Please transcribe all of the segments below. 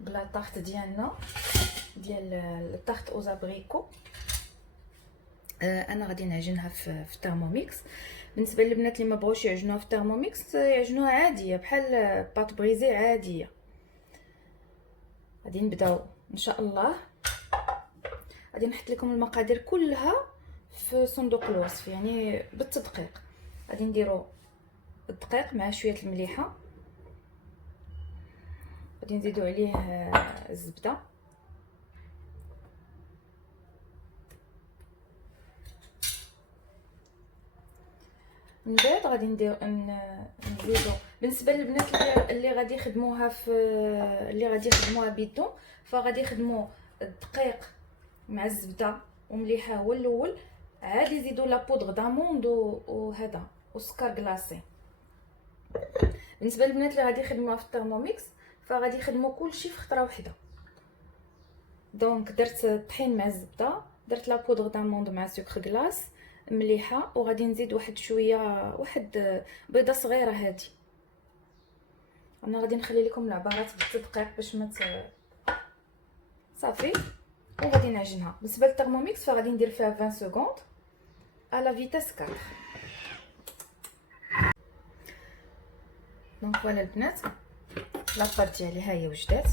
بلا طارت ديالنا ديال الطارت او زابريكو. انا غادي نعجنها في الثرموميكس. بالنسبه للبنات اللي ما بغاوش يعجنوها في الثرموميكس يعجنوها عاديه بحال بات بريزي عاديه. غادي نبداو ان شاء الله. غادي نحط لكم المقادير كلها في صندوق الوصف يعني بالتدقيق. غادي نديرو الدقيق مع شويه المليحه، غادي نزيدو عليه الزبده، من بعد غادي نزيدو. بالنسبه للبنات اللي غادي يخدموها بيدون، فغادي يخدموا الدقيق مع الزبده ومليحه هو الاول، عاد يزيدوا لا بودغ داموند وهذا وسكر كلاصي. بالنسبه للبنات اللي غادي يخدموها في الثرموميكس فغادي يخدموا كلشي في خطره واحده. دونك درت الطحين مع الزبده، درت لا بودغ داموند مع سكر كلاص مليحه، وغادي نزيد واحد بيضه صغيره هذه. انا غادي نخلي لكم العبارات بالتدقيق باش ما صافي. وغادي نعجنها. بالنسبه للثرموميكس فغادي ندير فيها 20 سكوند على فيتاس 4. دونك فوالا البنات، لاباط ديالي ها هي وجدات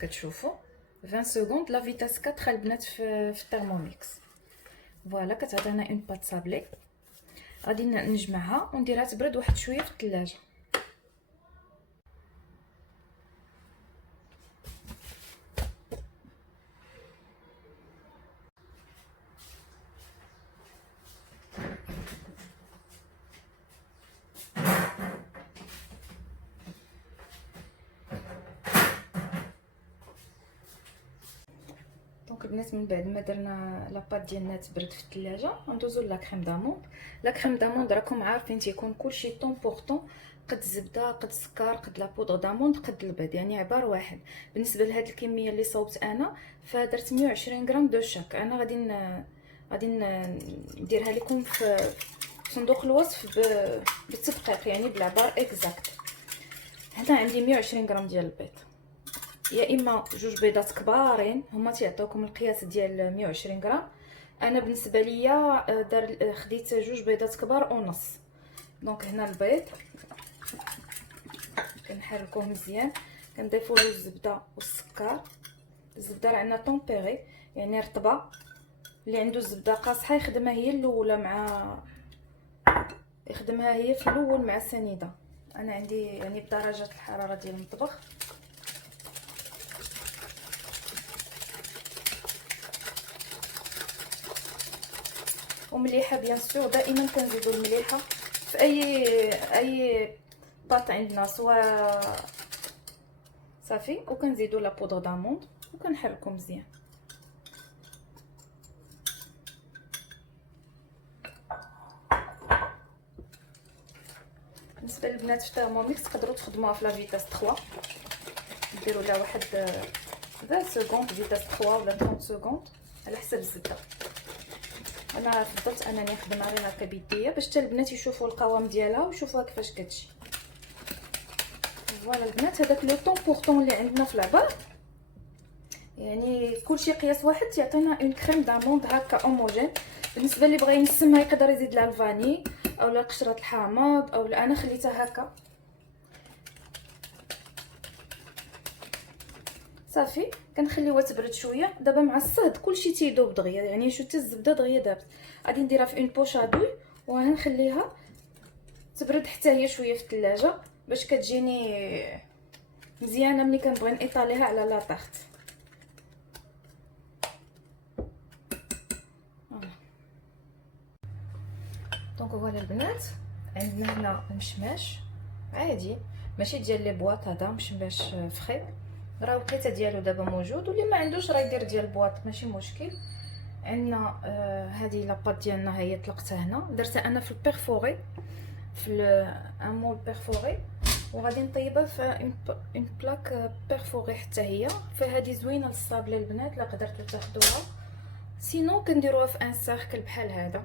كتشوفوا 20 سكوند لا فيتاس 4 البنات في الثرموميكس. فوالا كتعطينا اون بات صابلي. غادي نجمعها ونديرها تبرد واحد شويه في الثلاجه. دونك البنات من بعد ما درنا لاباط ديالنا تبرد في الثلاجه ندوزو لا كريم داموند. لا كريم داموند راكم عارفين تيكون كلشي طون بورطون، قد الزبده قد السكر قد لا بودر داموند قد البيض، يعني عبار واحد. بالنسبه لهاد الكميه اللي صوبت انا فدرت 120 غرام دو شاك. انا غادي نديرها لكم في صندوق الوصف بالتدقيق يعني بالعبار اكزاكت. هنا عندي 120 غرام ديال البيض، يا اما جوج بيضات كبارين هما تيعطيوكم القياس ديال 120 غرام. انا بالنسبه ليا خديت جوج بيضات كبار ونص. دونك هنا البيض كنحركوه مزيان، كنضيفو له الزبده والسكر. الزبده راه عندنا طومبيري يعني رطبه، اللي عنده الزبده قاصحه يخدمها هي الاولى يخدمها هي في الاول مع السنيده. انا عندي يعني بدرجه الحراره ديال المطبخ. ومليحه بيان سور، دائما كنزيدوا المليحه في اي باط عندنا سواء صافي. وكنزيدوا لا بودر داموند وكنحركو مزيان. بالنسبه للبنات في الثرموميكس تقدروا تخدموها في لا فيتاس 3، ديروا لها واحد 20 سكوند فيتاس 3 ولا 30 سكوند على حسب الزبده. انا فضلت انني نخدمها غير هكا بيديا باش حتى البنات يشوفوا القوام ديالها ويشوفوها كيفاش كتجي. فوالا البنات، هذاك لو طون بورطون اللي عندنا في العبار يعني كلشي قياس واحد يعطينا اون كريم داموند هكا اوموجين. بالنسبه اللي بغى ينسمها يقدر يزيد لها الفاني اولا قشره الحامض اولا انا خليتها هكا صافي. كنخليوها تبرد شويه. دابا مع الصهد كلشي تيذوب دغيا، يعني شفتي الزبده دغيا دابت. غادي نديرها في اون بوش ادوي وغنخليها تبرد حتى هي شويه في الثلاجه باش كتجيني مزيانه ملي كنبغي نيطاليها على لا طارت. دونك فوالا البنات، عندنا هنا المشماش عادي ماشي ديال لي بواط، هذا مشماش فخي راه الوقيته ديالو دابا موجود، واللي ما عندوش راه يدير ديال البواط ماشي مشكل. عندنا هذه لاباط ديالنا هي طلقتها هنا، درتها انا في البيرفوري في ان مول بيرفوري، وغادي نطيبها في اون بلاك بيرفوري حتى هي. فهذه زوينه للصابله البنات لا قدرتوا تاخذوها، سينو كنديروها في ان سيركل بحال هذا.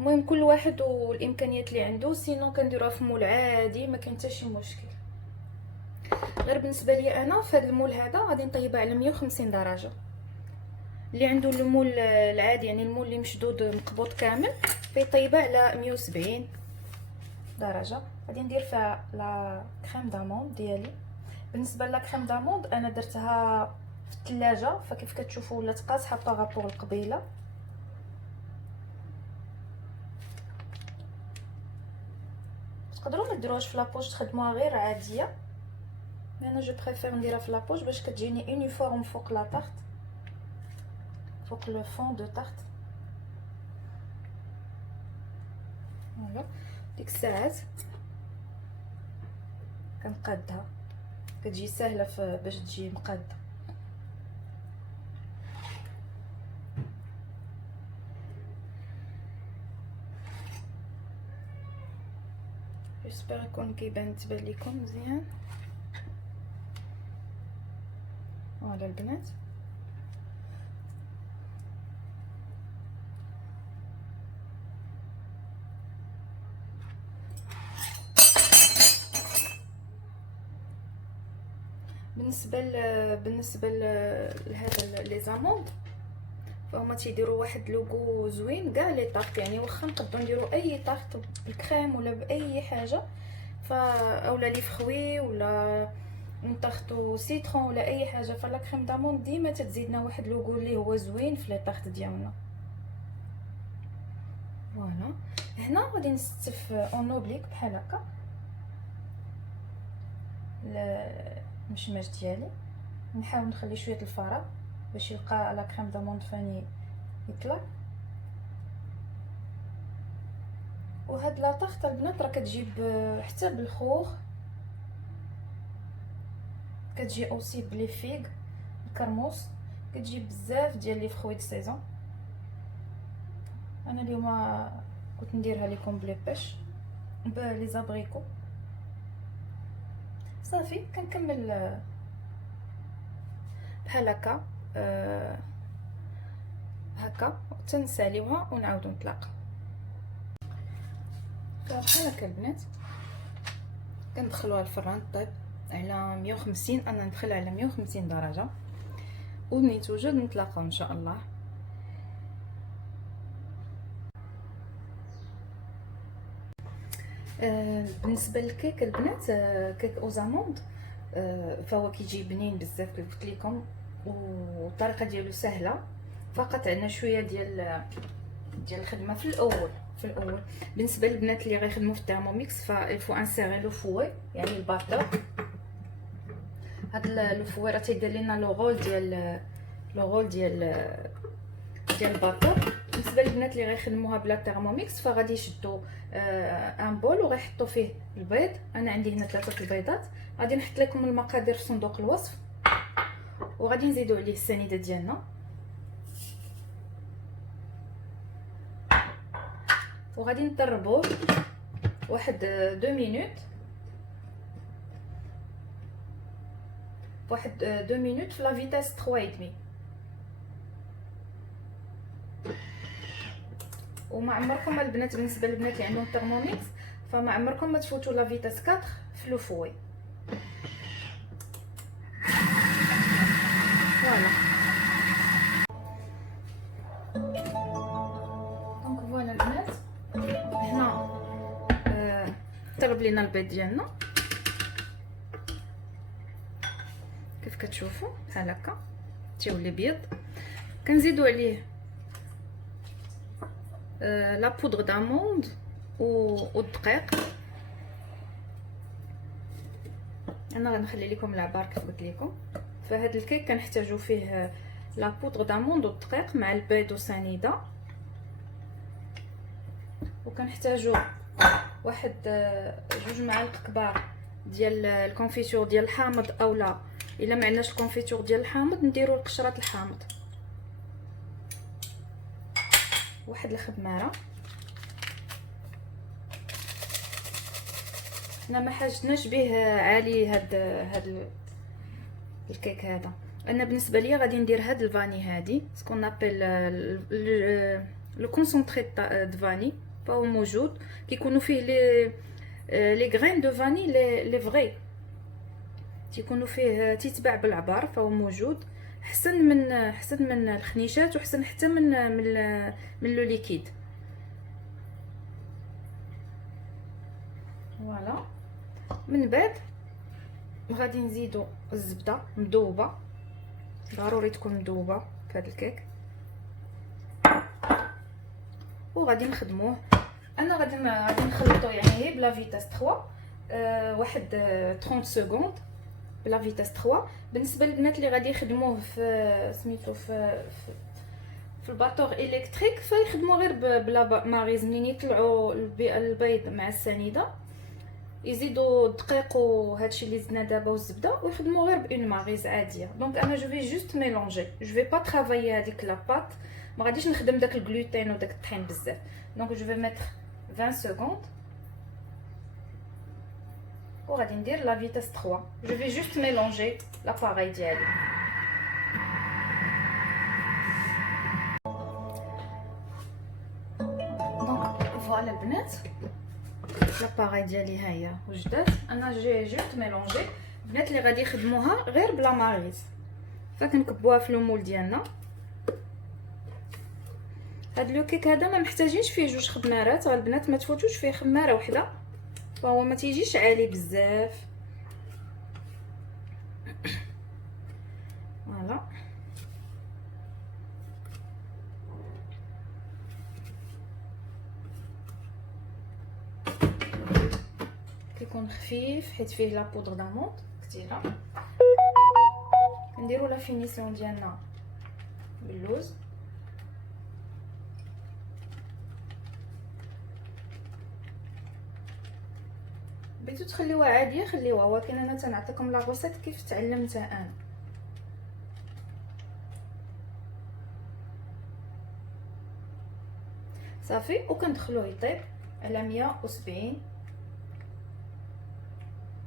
المهم كل واحد والامكانيات اللي عنده، سينو كنديروها في مول عادي ما كاين حتى شي مشكل. غير بالنسبه لي انا في هذا المول هذا غادي نطيبها على 150 درجه. اللي عنده المول العادي يعني المول اللي مشدود مقبوط كامل فيطيبها على 170 درجه. غادي ندير فيها لا كريم داموند ديالي. بالنسبه لا كريم داموند انا درتها في الثلاجه، فكيف كتشوفوا ولات قاصحه بارابور القبيله. تقدروا ما ديروهاش في لابوش تخدموها غير عاديه، انا جو بريفير نديرها في لابوش باش كتجيني يونيفورم فوق لا طارت، فوق لو فون دو طارت. فوالا ديك الساعات كنقادها، كتجي سهله باش تجي مقاده. جيسبر يكون كيبان تبان لكم مزيان. فوالا البنات بالنسبه لهذا لي زاموند فهما تيديروا واحد لوغو زوين كاع لي طارت، يعني واخا نقدروا نديروا اي طارت بالكريم ولا باي حاجه اولا لي فخوي ولا نطاختو سيترون ولا اي حاجه، فلا كريم داموند ديما تتزيدنا واحد لوغو اللي هو زوين في لي طارت ديالنا. فوالا هنا غادي نستف اون اوبليك بحال هكا المشماش ديالي، نحاول نخلي شويه الفراغ باش يلقى لا كريم داموند فاني يطلع. وهاد لا طارت البنات راه كتجيب حتى بالخوخ، كتجي اوسي بلي فيغ الكرموس، كتجيب بزاف ديال لي فخوي د سيزون. انا اليوم كنت نديرها لكم بلي بيش بلي زابريكو. صافي كنكمل بحال هكا هكا تنساليوها ونعاودو نتلاقاو. بحال هكا البنات كندخلوها الفران طيب على 150، انا ندخل على 150 درجه ومنين توجد نتلاقاو ان شاء الله. بالنسبه للكيك البنات، كيك اوزاموند فهو كيجي بنين بزاف كيف قلت لكم، والطريقه ديالو سهله، فقط عندنا شويه ديال الخدمه في الاول. بالنسبه للبنات اللي غيخدموا في الثيرموميكس فالفو انسيري لو فوي يعني الباتور. هاد لو فوي راه تيدير لنا لو رول ديال الباتور. بالنسبه للبنات اللي غيخدموها بلا ثيرموميكس فغادي يشدوا ان بول وغيحطوا فيه البيض. انا عندي هنا 3 البيضات، غادي نحط لكم المقادير في صندوق الوصف، وغادي نزيدوا عليه السنيده ديالنا، وغادي نضربوه واحد 2 مينوت، واحد 2 مينوت في لا فيتاس 3.5. وما عمركم البنات بالنسبه للبنات اللي عندهم ثيرموميكس فما عمركم ما تفوتوا لا فيتاس 4 في لو فوي. فوالا دونك فوالا البنات هنا طرب لينا البيض ديالنا كيف كتشوفوا بحال هكا تيولي بيض. كنزيدوا عليه لا بودغ داموند والدقيق. انا غنخلي لكم العبار كيف قلت لكم. فهاد الكيك كنحتاجو فيه لا بودغ داموند والدقيق مع البيض وسنيده، وكنحتاجو واحد 2 معالق كبار ديال الكونفيتور ديال الحامض، اولا الا ما عندناش الكونفيتور ديال الحامض نديرو القشره الحامض، واحد الخماره. حنا ما حاجتناش به عالي هاد الكيك هذا. انا بالنسبه ليا غادي ندير هاد الفاني هادي سكون نابيل لو كونسونطري د فاني، فهو موجود كيكونوا فيه لي غرين دو فاني لي فري، تيكونوا فيه تيتباع بالعبار، فهو موجود حسن من الخنيشات، وحسن حتى من لو ليكيد. فوالا. من بعد غادي نزيدو الزبده مذوبه، ضروري تكون مذوبه في هذا الكيك، وغادي نخدموه. انا غادي نخلطو يعني بلا فيتاس 3 واحد 30 سكوند بلا فيتاس 3. بالنسبه للبنات اللي غادي يخدموه في سميتو في الباطور الكتريك فيخدموا غير بلا ماريز. منين يطلعوا البيض مع السنيده يزيدوا الدقيق وهادشي اللي زدنا دابا والزبده ويخدموا غير بون ماريز عاديه. دونك انا جو في جوست ميلونجي، جو في با ترافايي هذيك لاباط، ما غاديش نخدم داك الجلوتين وداك الطحين بزاف. دونك جو في ميتر 20 سكوند وغادي ندير لا فيتاس 3. جو في جوست ميلونجي لاباغاي ديالي. دونك فوالا البنات، لاباغاي ديالي ها هي وجدات. انا جوست ميلونجي. البنات اللي غادي يخدموها غير بلا ماريز فكنكبوها في المول ديالنا. هاد لو كيك هذا ما محتاجينش فيه جوج خمارات البنات، ما تفوتوش فيه خماره وحده، فهو ما تيجيش عالي بزاف. فوالا. كيكون خفيف حيت فيه لا بودر داموند كثيره. نديرو لا فينيسيون ديالنا باللوز. بغيتو تخليوها عاديه خليوها، ولكن انا تنعطيكم لا غوسيت كيف تعلمتها انا. صافي. وكندخلوه يطيب على 170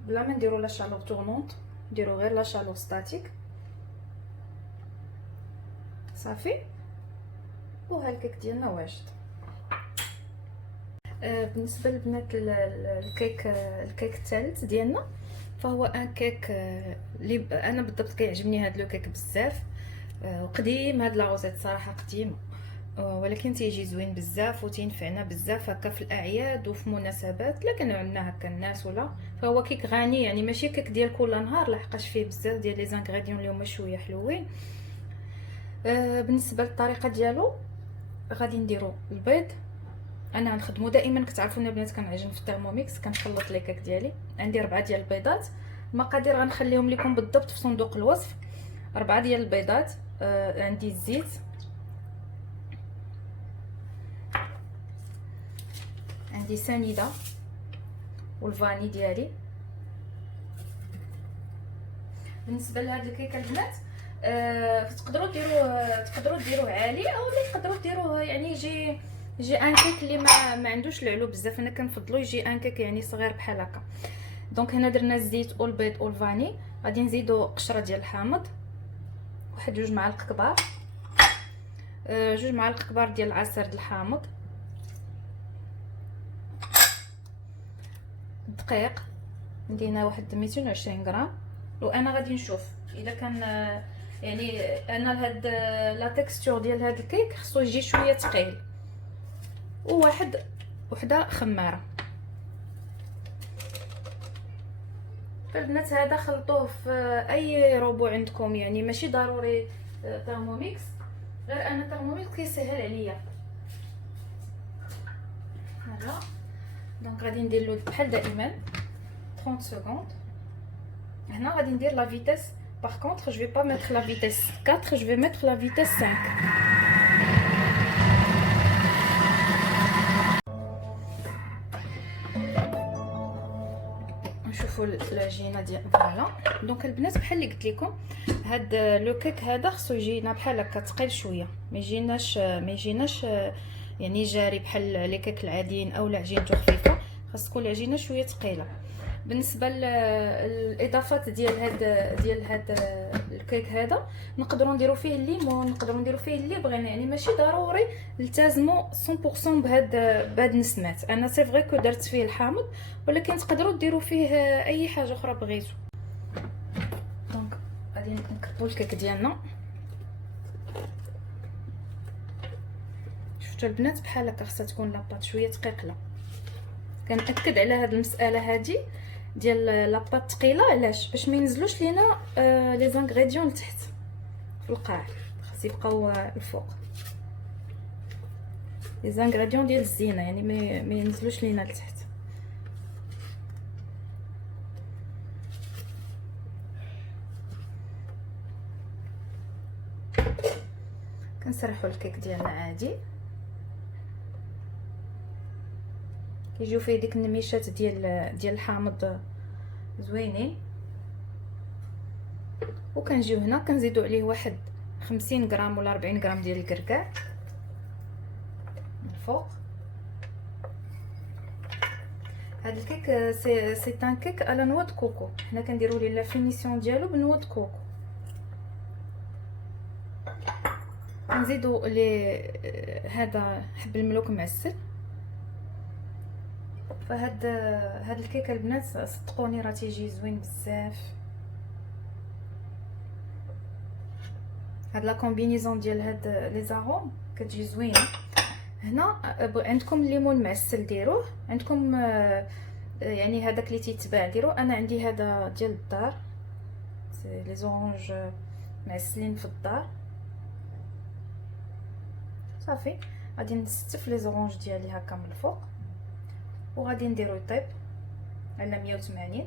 بلا ما نديرو لا شالور تورنونط، نديرو غير لا شالور ستاتيك. صافي. وها الكيك ديالنا واجد. بالنسبه للبنات الكيك الثالث ديالنا فهو ان كيك اللي انا بالضبط كيعجبني هذا لو كيك بزاف. وقديم هاد لاغوزيت صراحه قديم، ولكن تيجي زوين بزاف وتينفعنا بزاف هكا في الاعياد وفي مناسبات. لكن عندنا هكا الناس ولا، فهو كيك غني يعني ماشي كيك ديال كل نهار، لحقاش فيه بزاف ديال لي زانغريديون اللي هما شويه حلوين. بالنسبه للطريقه ديالو غادي نديرو البيض. انا غنخدمو دائما كتعرفوني البنات كنعجن في الترموميكس، كنخلط لي كيك ديالي. عندي 4 ديال البيضات، المقادير غنخليهم لكم بالضبط في صندوق الوصف. 4 ديال البيضات. عندي الزيت، عندي سنيده والفاني ديالي. بالنسبه لهاد الكيكه البنات تقدروا ديروه عالي او تقدروا ديروه يعني يجي ان كيك اللي ما عندوش العلو بزاف. انا كنفضلو يجي ان كيك يعني صغير بحال هكا. دونك هنا درنا الزيت والبيض والفاني. غادي نزيدو قشره ديال الحامض، واحد 2 معالق كبار، 2 معالق كبار ديال العصير د الحامض، الدقيق ندينا واحد 220 غرام. وانا غادي نشوف الا كان يعني انا لهاد لا تكستور ديال هاد الكيك خصو يجي شويه ثقيل. وحده خماره. فالبنات هذا خلطوه في اي روبو عندكم، يعني ماشي ضروري ترموميكس، غير انا ترموميكس كيسهل عليا. هذا دونك غادي ندير له بحال دائما 30 سكوند. هنا غادي ندير لا فيتاس. باغ كونطخ جو في با ميتر لا فيتاس 4، جو في ميتر لا فيتاس 5. نشوفوا العجينه ديال فوالا. دونك البنات بحال اللي قلت لكم هاد لو كيك هذا خصو يجينا بحال هكا ثقيل شويه، ما يجيناش يعني جاري بحال لي كيك العاديين او عجينته خفيفه. خاص تكون العجينه شويه ثقيله. بالنسبه للاضافات ديال هاد الكيك هذا، نقدروا نديروا فيه الليمون، نقدروا نديروا فيه اللي بغينا، يعني ماشي ضروري نلتزموا 100% بهاد النسمات. انا سي فري كو درت فيه الحامض، ولكن تقدروا ديروا فيه اي حاجه اخرى بغيتو. دونك غادي نكبوا الكيك ديالنا. شفتوا البنات بحال هكا خصها تكون لاباط شويه تقيقله. كنأكد على هاد المساله هادي ديال لاباط ثقيله، علاش؟ باش ما ينزلوش لينا لي زانغريديون لتحت في القاع، خاص يبقاو الفوق لي زانغريديون ديال الزينه، يعني ما ينزلوش لينا لتحت. كنسرحوا الكيك ديالنا عادي، كيجيو فيه ديك النميشات ديال الحامض زوينين. وكنجيو هنا كنزيدوا عليه واحد 50 غرام ولا 40 غرام ديال الكركاع من الفوق. هاد الكيك سي تان كيك على نوا دو كوكو، حنا كنديروا ليه لا فينيسيون ديالو بنوا دو كوكو. كنزيدوا لي هذا حب الملوك معسل. هاد الكيك البنات صدقوني راه تيجي زوين بزاف. هاد لا كومبينيزون ديال هاد لي زاروم كتجي زوينه. هنا عندكم الليمون معسل ديروه، عندكم يعني هذاك اللي تيتباع ديروه. انا عندي هذا ديال الدار، لي زورانج معسلين في الدار. صافي غادي نستف لي زورانج ديالي هكا من الفوق، وغادي نديرو يطيب على 180،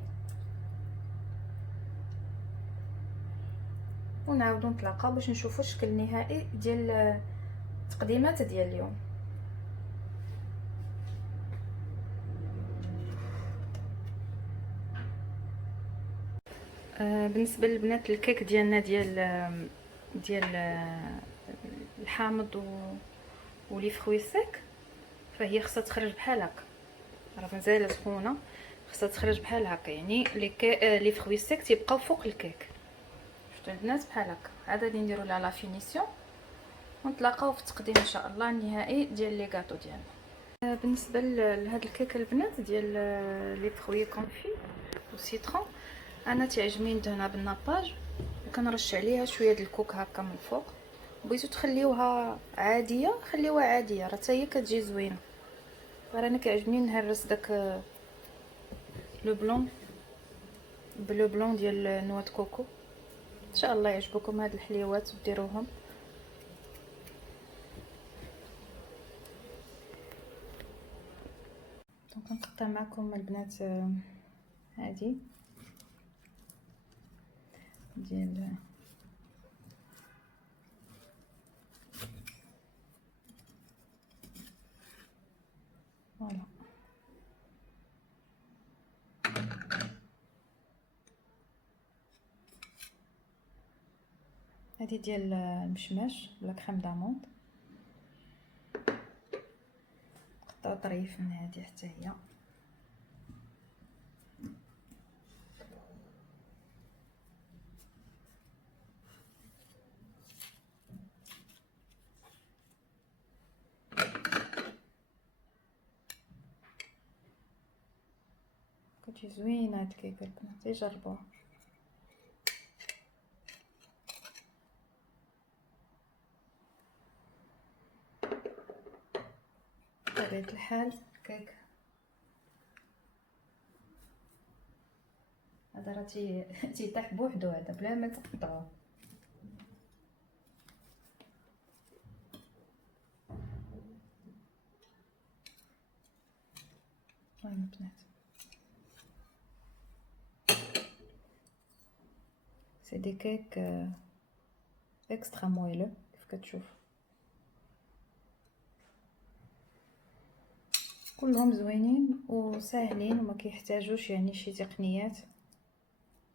ونعاودو نتلاقاو باش نشوفو الشكل النهائي ديال التقديمات ديال اليوم. بالنسبه للبنات الكيك ديالنا ديال الحامض ولي فروي سيك، فهي خصها تخرج بحال هكا، راه مازال سخونه، خصها تخرج بحال هكا. يعني لي فروي سيك تيبقاو فوق الكيك. شفتوا البنات بحال هكا. عاد غادي نديرو لها لا فينيسيون ونتلاقاو في التقديم ان شاء الله النهائي ديال لي غاتو ديالنا. بالنسبه لهاد الكيك البنات ديال لي فروي كونفي وسيترون، انا تعجبني ندهنها بالناباج وكنرش عليها شويه د الكوك هكا من الفوق. بغيتو تخليوها عاديه خليوها عاديه، راه حتى هي كتجي زوينه. انا كيعجبني نهرس داك لو بلون ديال نوا كوكو. ان شاء الله يعجبكم هاد الحليوات وديروهم. دونك نقطع معكم البنات هادي ديال فوالا. هادي ديال المشماش ولا كريم داموند، قطعوا طريف من هادي حتى هي. كتجي زوينه هاد الكيكه البنات، جربوها. بطبيعه الحال الكيك هذا راه تيطيح بوحدو، هذا بلا ما تقطعوه. المهم البنات سي دي كيك اكسترا مويلو كيف كتشوف، كلهم زوينين وساهلين وما كيحتاجوش يعني شي تقنيات.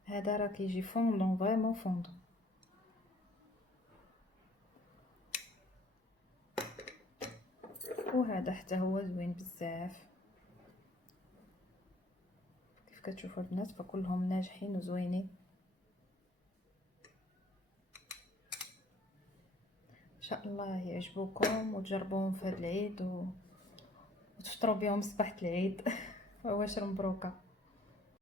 هذا راه كيجي فوندون فريمون فوندون. وهذا حتى هو زوين بزاف كتشوفوا البنات فكلهم ناجحين وزوينين. ان شاء الله يعجبوكم وتجربوهم في هذا العيد وتفطروا بهم صباح العيد. واش مبروكه.